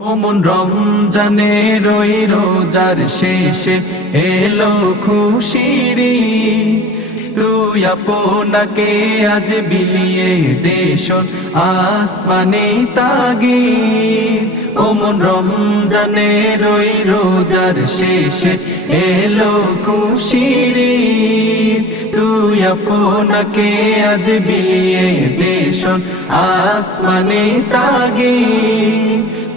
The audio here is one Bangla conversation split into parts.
ওমন রমজানে রই রোজার শেষে এলো খুশিরি তুই আপনাকে আজ বিলিয়ে দেশন আসমানে তাগি ওমন রমজানে রই রোজার শেষে এলো খুশিরি তুই আপনাকে আজ বিলিয়ে দেশন আসমানে তাগি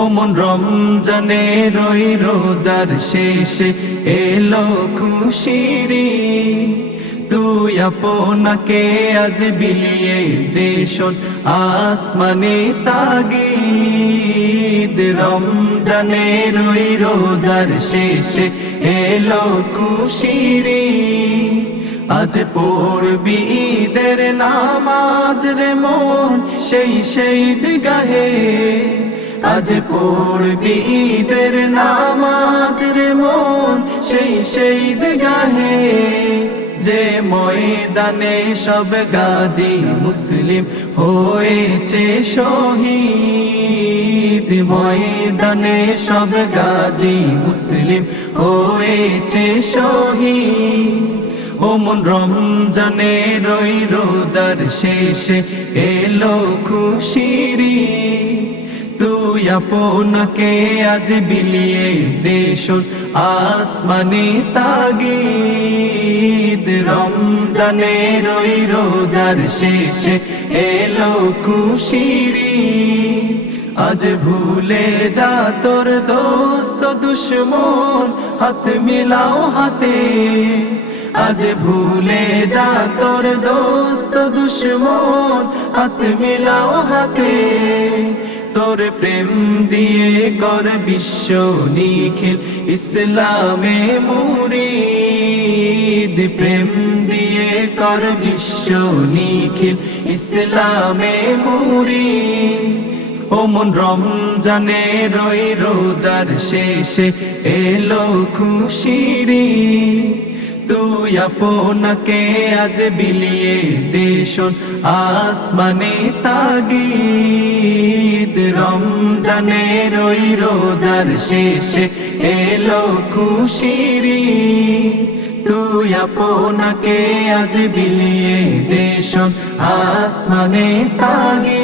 ওমন রমজানে রই রোজার শেষে এলো খুশিরি তুই আপনাকে আজ বিলিয়ে দেশন আসমানে তাগিদ। রমজানে রই রোজার শেষে এলো খুশিরি আজ পড়বি ঈদের নামাজ রে মন সেই সেই দিগাহে। আজ পড়বি ঈদের নামাজ রে মন, সেই সেই দিগাহে। যে ময়দানে সব গাজী মুসলিম হয়েছে শহীদ। ময়দানে সব গাজী মুসলিম হয়েছে শহীদ। ওমন রমজানে রই রোজার শেষে এলো তুই আপনাকে আজ বিলিয়ে দেশন আসমানে তাগিদ রমজানে রই রোজার শেষে এলো খুশিরি আজ ভুলে যা তোর দোস্ত দুশ্মন হাত মিলাও হাতে আজ ভুলে যা তোর দোস্ত দুশ্মন হাত মিলাও হাতে তোর প্রেম দিয়ে কর বিশ্ব নিখিল, ইসলামে মুরিদ। প্রেম দিয়ে কর বিশ্ব নিখিল, ইসলামে মুরিদ। ওমন রমজানে রই রোজার শেষে এলো খুশিরি তুই আপনাকে আজ বিলিয়ে দেশন আসমানে তাগিদ। রমজানে রই রোজার শেষে এলো খুশিরি তুই আপনাকে আজ বিলিয়ে দেশ আসমানে তাগিদ।